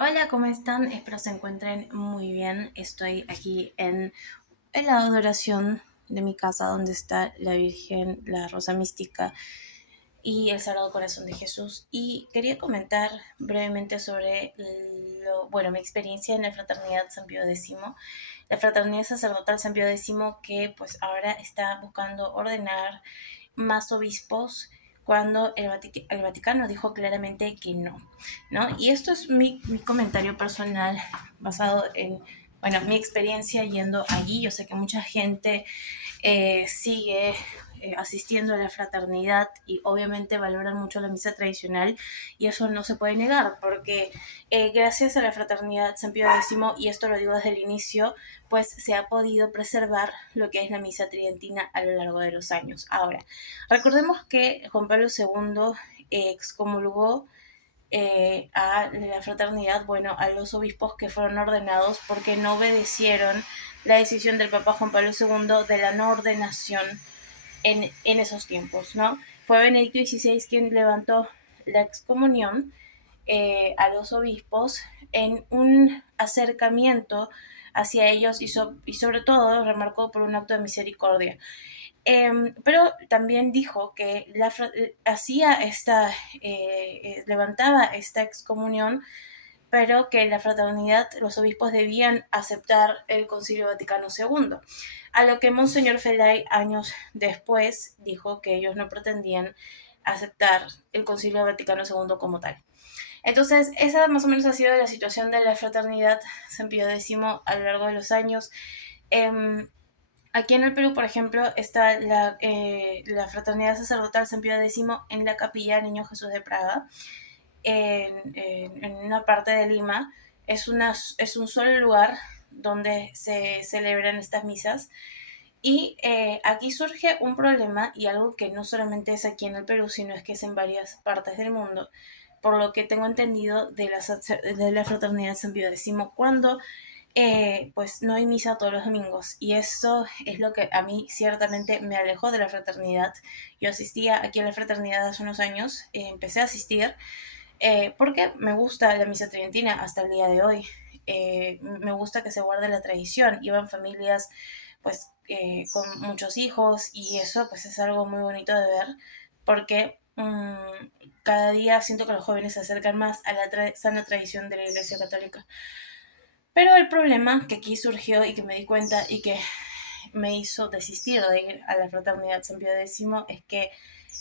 Hola, ¿cómo están? Espero se encuentren muy bien. Estoy aquí en el lado de oración de mi casa donde está la Virgen, la Rosa Mística y el Sagrado Corazón de Jesús. Y quería comentar brevemente sobre mi experiencia en la Fraternidad San Pío X, la Fraternidad Sacerdotal San Pío X, que pues ahora está buscando ordenar más obispos cuando el Vaticano dijo claramente que no, ¿no? Y esto es mi comentario personal basado en, bueno, mi experiencia yendo allí. Yo sé que mucha gente sigue asistiendo a la fraternidad y obviamente valoran mucho la misa tradicional y eso no se puede negar porque gracias a la fraternidad San Pío X, y esto lo digo desde el inicio, pues se ha podido preservar lo que es la misa tridentina a lo largo de los años. Ahora, recordemos que Juan Pablo II excomulgó a la fraternidad, bueno, a los obispos que fueron ordenados porque no obedecieron la decisión del Papa Juan Pablo II de la no ordenación en esos tiempos, ¿no? Fue Benedicto XVI quien levantó la excomunión a los obispos en un acercamiento hacia ellos y sobre todo remarcó por un acto de misericordia. Pero también dijo que hacía levantaba esta excomunión, pero que la fraternidad, los obispos debían aceptar el Concilio Vaticano II, a lo que Monseñor Felay años después dijo que ellos no pretendían aceptar el Concilio Vaticano II como tal. Entonces, esa más o menos ha sido la situación de la fraternidad San Pío X a lo largo de los años. Eh, Aquí en el Perú, por ejemplo, está la Fraternidad Sacerdotal San Pío X en la Capilla Niño Jesús de Praga, en una parte de Lima. Es un solo lugar donde se celebran estas misas. Y aquí surge un problema y algo que no solamente es aquí en el Perú, sino es que es en varias partes del mundo, por lo que tengo entendido de la Fraternidad San Pío X, cuando pues no hay misa todos los domingos. Y esto es lo que a mí ciertamente me alejó de la fraternidad. Yo asistía aquí a la fraternidad hace unos años, empecé a asistir porque me gusta la misa tridentina hasta el día de hoy. Me gusta que se guarde la tradición. Iban familias pues con muchos hijos y eso pues es algo muy bonito de ver porque cada día siento que los jóvenes se acercan más a la sana tradición de la Iglesia Católica. Pero el problema que aquí surgió y que me di cuenta y que me hizo desistir de ir a la fraternidad San Pío X es que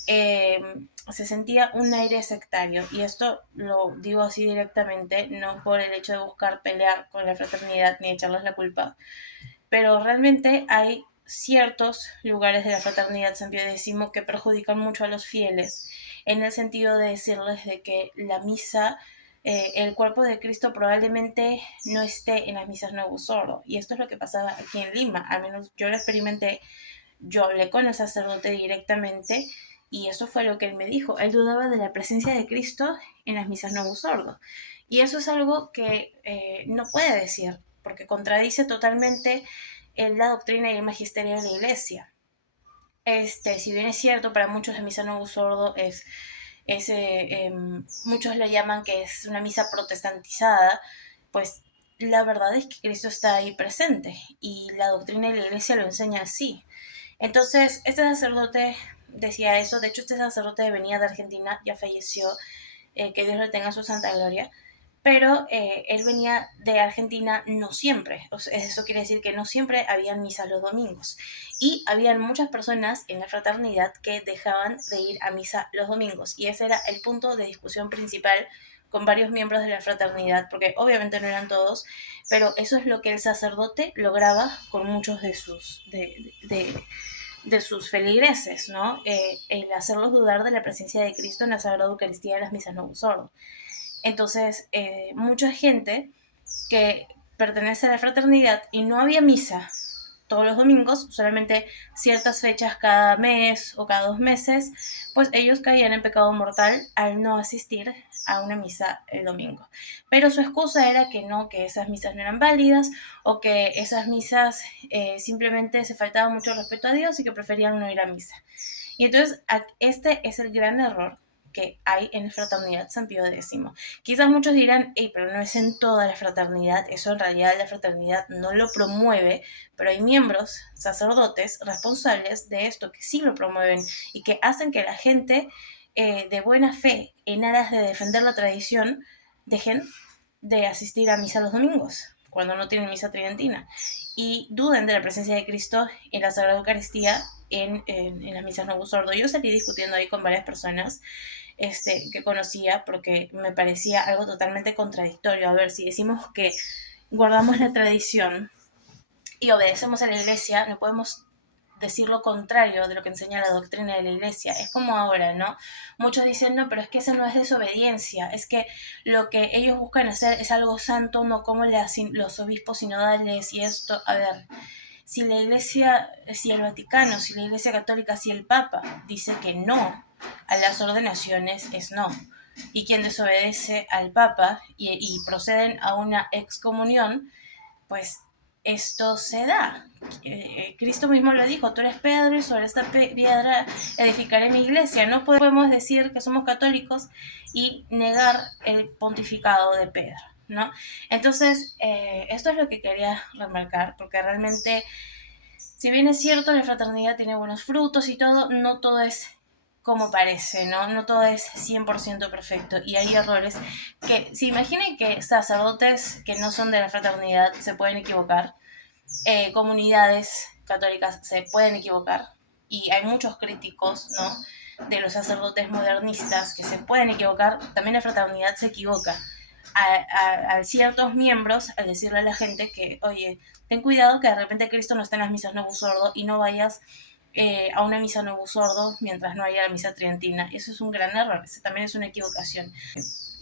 eh, se sentía un aire sectario. Y esto lo digo así directamente, no por el hecho de buscar pelear con la fraternidad ni echarles la culpa, pero realmente hay ciertos lugares de la fraternidad San Pío X que perjudican mucho a los fieles, en el sentido de decirles de que la misa, el cuerpo de Cristo probablemente no esté en las misas nuevo sordo. Y esto es lo que pasaba aquí en Lima, al menos yo lo experimenté. Yo hablé con el sacerdote directamente y eso fue lo que él me dijo. Él dudaba de la presencia de Cristo en las misas nuevo sordo. Y eso es algo que no puede decir, porque contradice totalmente la doctrina y el magisterio de la iglesia. Si bien es cierto, para muchos la misa nuevo sordo muchos la llaman que es una misa protestantizada, pues la verdad es que Cristo está ahí presente y la doctrina de la iglesia lo enseña así. Entonces, este sacerdote decía eso. De hecho, este sacerdote venía de Argentina, ya falleció, que Dios le tenga su santa gloria, pero él venía de Argentina no siempre. O sea, eso quiere decir que no siempre habían misas los domingos. Y habían muchas personas en la fraternidad que dejaban de ir a misa los domingos. Y ese era el punto de discusión principal con varios miembros de la fraternidad, porque obviamente no eran todos, pero eso es lo que el sacerdote lograba con muchos de sus feligreses, ¿no? El hacerlos dudar de la presencia de Cristo en la Sagrada Eucaristía de las misas no sordo. Entonces, mucha gente que pertenece a la fraternidad y no había misa todos los domingos, solamente ciertas fechas cada mes o cada 2 meses, pues ellos caían en pecado mortal al no asistir a una misa el domingo. Pero su excusa era que no, que esas misas no eran válidas o que esas misas simplemente se faltaba mucho respeto a Dios y que preferían no ir a misa. Y entonces este es el gran error que hay en la Fraternidad San Pío X. Quizás muchos dirán, hey, pero no es en toda la fraternidad, eso en realidad la fraternidad no lo promueve, pero hay miembros, sacerdotes, responsables de esto que sí lo promueven y que hacen que la gente de buena fe, en aras de defender la tradición, dejen de asistir a misa los domingos, cuando no tienen misa tridentina, y duden de la presencia de Cristo en la Sagrada Eucaristía en las misas Novus Ordo. Yo salí discutiendo ahí con varias personas que conocía porque me parecía algo totalmente contradictorio. A ver, si decimos que guardamos la tradición y obedecemos a la iglesia, no podemos decir lo contrario de lo que enseña la doctrina de la iglesia. Es como ahora, ¿no? Muchos dicen, no, pero es que eso no es desobediencia, es que lo que ellos buscan hacer es algo santo, no como los obispos sinodales y esto. A ver, si la iglesia, si el Vaticano, si la iglesia católica, si el Papa dice que no a las ordenaciones, es no. Y quien desobedece al Papa y proceden a una excomunión, pues esto se da. Cristo mismo lo dijo, tú eres Pedro y sobre esta piedra edificaré mi iglesia. No podemos decir que somos católicos y negar el pontificado de Pedro, ¿no? Entonces, esto es lo que quería remarcar, porque realmente, si bien es cierto, la fraternidad tiene buenos frutos y todo, no todo es como parece, ¿no? No todo es 100% perfecto y hay errores que, si imaginen que sacerdotes que no son de la fraternidad se pueden equivocar, comunidades católicas se pueden equivocar y hay muchos críticos, ¿no?, de los sacerdotes modernistas que se pueden equivocar, también la fraternidad se equivoca a ciertos miembros al decirle a la gente que, oye, ten cuidado que de repente Cristo no está en las misas Novus Ordo y no vayas a una misa Novus Ordo mientras no haya la misa tridentina. Eso es un gran error, eso también es una equivocación.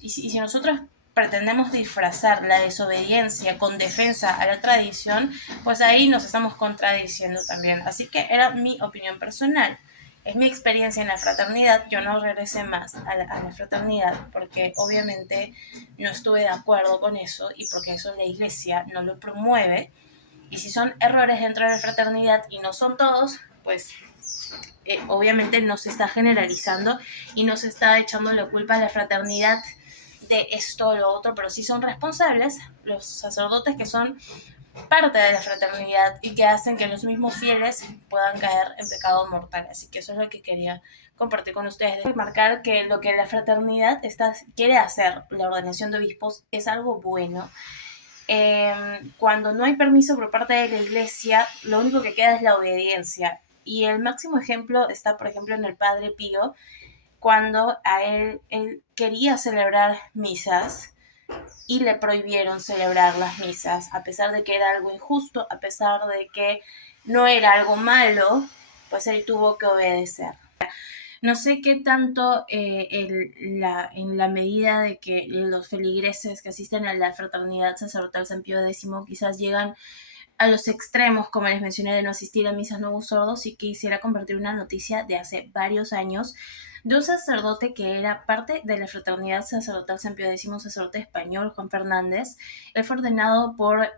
Y si nosotros pretendemos disfrazar la desobediencia con defensa a la tradición, pues ahí nos estamos contradiciendo también. Así que era mi opinión personal. Es mi experiencia en la fraternidad. Yo no regresé más a la fraternidad porque obviamente no estuve de acuerdo con eso y porque eso la iglesia no lo promueve. Y si son errores dentro de la fraternidad y no son todos, pues obviamente no se está generalizando y no se está echando la culpa a la fraternidad de esto o lo otro, pero sí son responsables los sacerdotes que son parte de la fraternidad y que hacen que los mismos fieles puedan caer en pecado mortal. Así que eso es lo que quería compartir con ustedes. Remarcar que lo que la fraternidad quiere hacer, la ordenación de obispos, es algo bueno. Cuando no hay permiso por parte de la iglesia, lo único que queda es la obediencia. Y el máximo ejemplo está, por ejemplo, en el Padre Pío, cuando a él quería celebrar misas y le prohibieron celebrar las misas, a pesar de que era algo injusto, a pesar de que no era algo malo, pues él tuvo que obedecer. No sé qué tanto en la medida de que los feligreses que asisten a la fraternidad sacerdotal San Pío X quizás llegan a los extremos, como les mencioné, de no asistir a misas Novus Ordo, y quisiera compartir una noticia de hace varios años de un sacerdote que era parte de la fraternidad sacerdotal San Pío X, un sacerdote español, Juan Fernández. Él fue ordenado por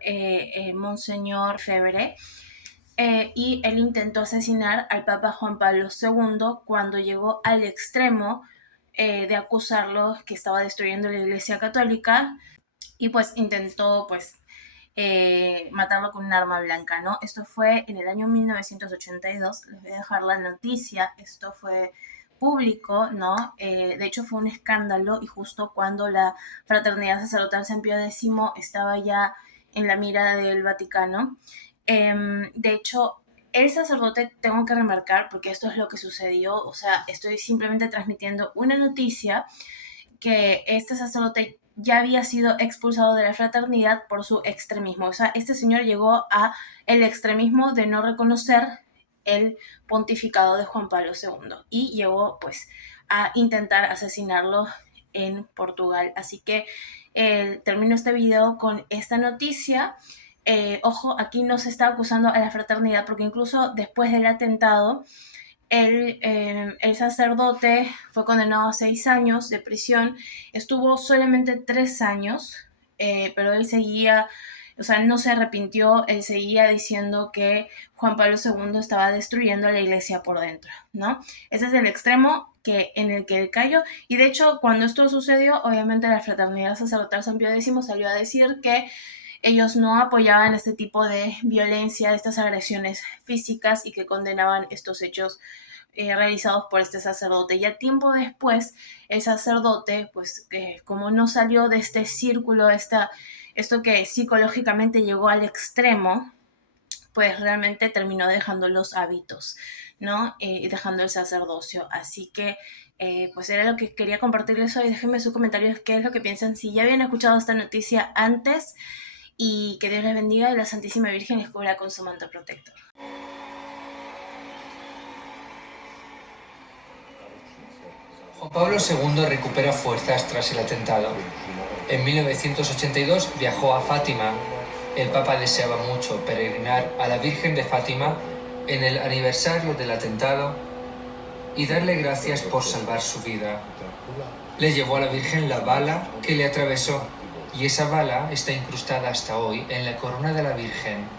Monseñor Febre, y él intentó asesinar al Papa Juan Pablo II cuando llegó al extremo de acusarlo que estaba destruyendo la Iglesia Católica y pues intentó matarlo con un arma blanca, ¿no? Esto fue en el año 1982, les voy a dejar la noticia, esto fue público, ¿no? De hecho fue un escándalo y justo cuando la Fraternidad Sacerdotal San Pío X estaba ya en la mira del Vaticano. De hecho, el sacerdote, tengo que remarcar, porque esto es lo que sucedió, o sea, estoy simplemente transmitiendo una noticia, que este sacerdote ya había sido expulsado de la fraternidad por su extremismo. O sea, este señor llegó a el extremismo de no reconocer el pontificado de Juan Pablo II y llegó pues a intentar asesinarlo en Portugal. Así que termino este video con esta noticia. Ojo, aquí no se está acusando a la fraternidad porque incluso después del atentado el sacerdote fue condenado a 6 años de prisión, estuvo solamente 3 años, pero él seguía O sea, no se arrepintió, él seguía diciendo que Juan Pablo II estaba destruyendo la iglesia por dentro, ¿no? Ese es el extremo en el que él cayó. Y de hecho, cuando esto sucedió, obviamente la Fraternidad Sacerdotal San Pío X salió a decir que ellos no apoyaban este tipo de violencia, estas agresiones físicas, y que condenaban estos hechos realizados por este sacerdote. Ya tiempo después, el sacerdote, pues como no salió de este círculo, esto que psicológicamente llegó al extremo, pues realmente terminó dejando los hábitos, ¿no? Y dejando el sacerdocio. Así que, pues era lo que quería compartirles hoy. Déjenme sus comentarios qué es lo que piensan, si ya habían escuchado esta noticia antes, y que Dios les bendiga y la Santísima Virgen les cubra con su manto protector. Juan Pablo II recupera fuerzas tras el atentado. En 1982 viajó a Fátima. El Papa deseaba mucho peregrinar a la Virgen de Fátima en el aniversario del atentado y darle gracias por salvar su vida. Le llevó a la Virgen la bala que le atravesó, y esa bala está incrustada hasta hoy en la corona de la Virgen.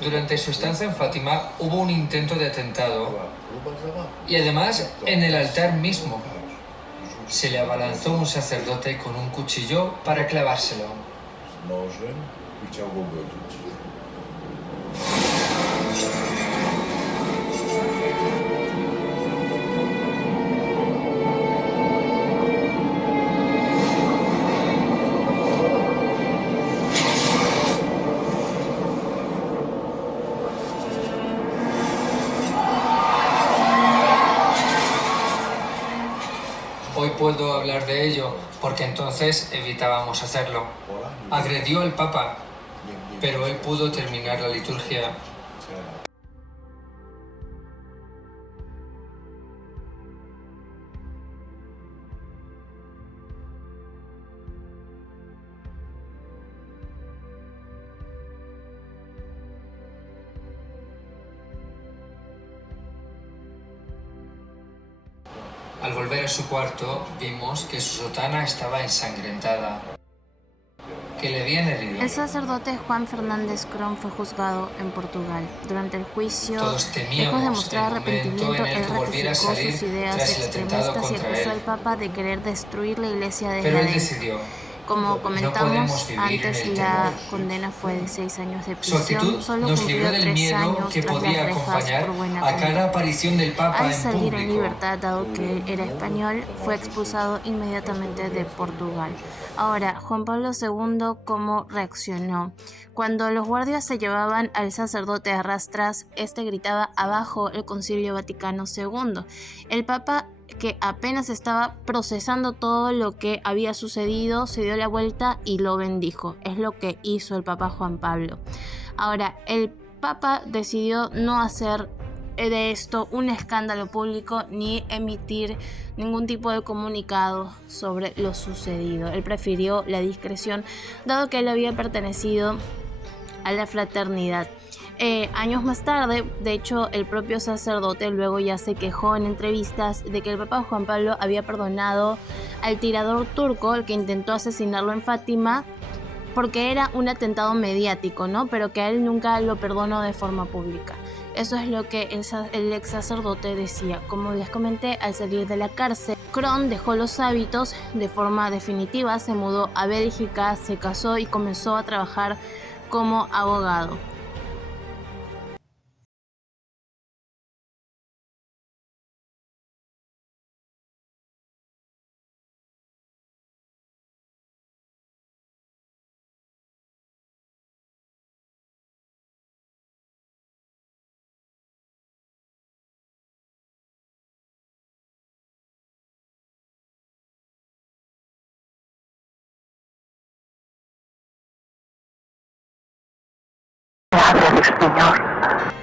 Durante su estancia en Fátima hubo un intento de atentado y además en el altar mismo se le abalanzó un sacerdote con un cuchillo para clavárselo. Hoy puedo hablar de ello porque entonces evitábamos hacerlo. Agredió al Papa, pero él pudo terminar la liturgia. Al volver a su cuarto, vimos que su sotana estaba ensangrentada, que le habían herido. El sacerdote Juan Fernández Cron fue juzgado en Portugal. Durante el juicio, Todos temíamos lejos de mostrar el momento arrepentimiento, en el él que volviera a ratificó salir sus ideas tras el atentado extremistas y contra acusó él. al Papa de querer destruir la iglesia desde Pero él adentro. decidió: Como no comentamos podemos vivir antes, en el la temor. condena fue de 6 años de Su prisión. actitud Solo nos cumplió libró del 3 miedo años que tras podía las rejas acompañar por buena a cada conducta. aparición del Papa Al en salir en público. libertad, dado que él era español, fue expulsado inmediatamente de Portugal. Ahora, Juan Pablo II, ¿cómo reaccionó? Cuando los guardias se llevaban al sacerdote a rastras, este gritaba abajo el Concilio Vaticano II. El Papa, que apenas estaba procesando todo lo que había sucedido, se dio la vuelta y lo bendijo. Es lo que hizo el Papa Juan Pablo. Ahora, el Papa decidió no hacer de esto un escándalo público ni emitir ningún tipo de comunicado sobre lo sucedido. Él prefirió la discreción, dado que él había pertenecido a la fraternidad. Años más tarde, de hecho, el propio sacerdote luego ya se quejó en entrevistas de que el Papa Juan Pablo había perdonado al tirador turco, el que intentó asesinarlo en Fátima, porque era un atentado mediático, ¿no? Pero que a él nunca lo perdonó de forma pública. Eso es lo que el ex sacerdote decía. Como les comenté, al salir de la cárcel, Cron dejó los hábitos de forma definitiva, se mudó a Bélgica, se casó y comenzó a trabajar como abogado. Gracias, Señor.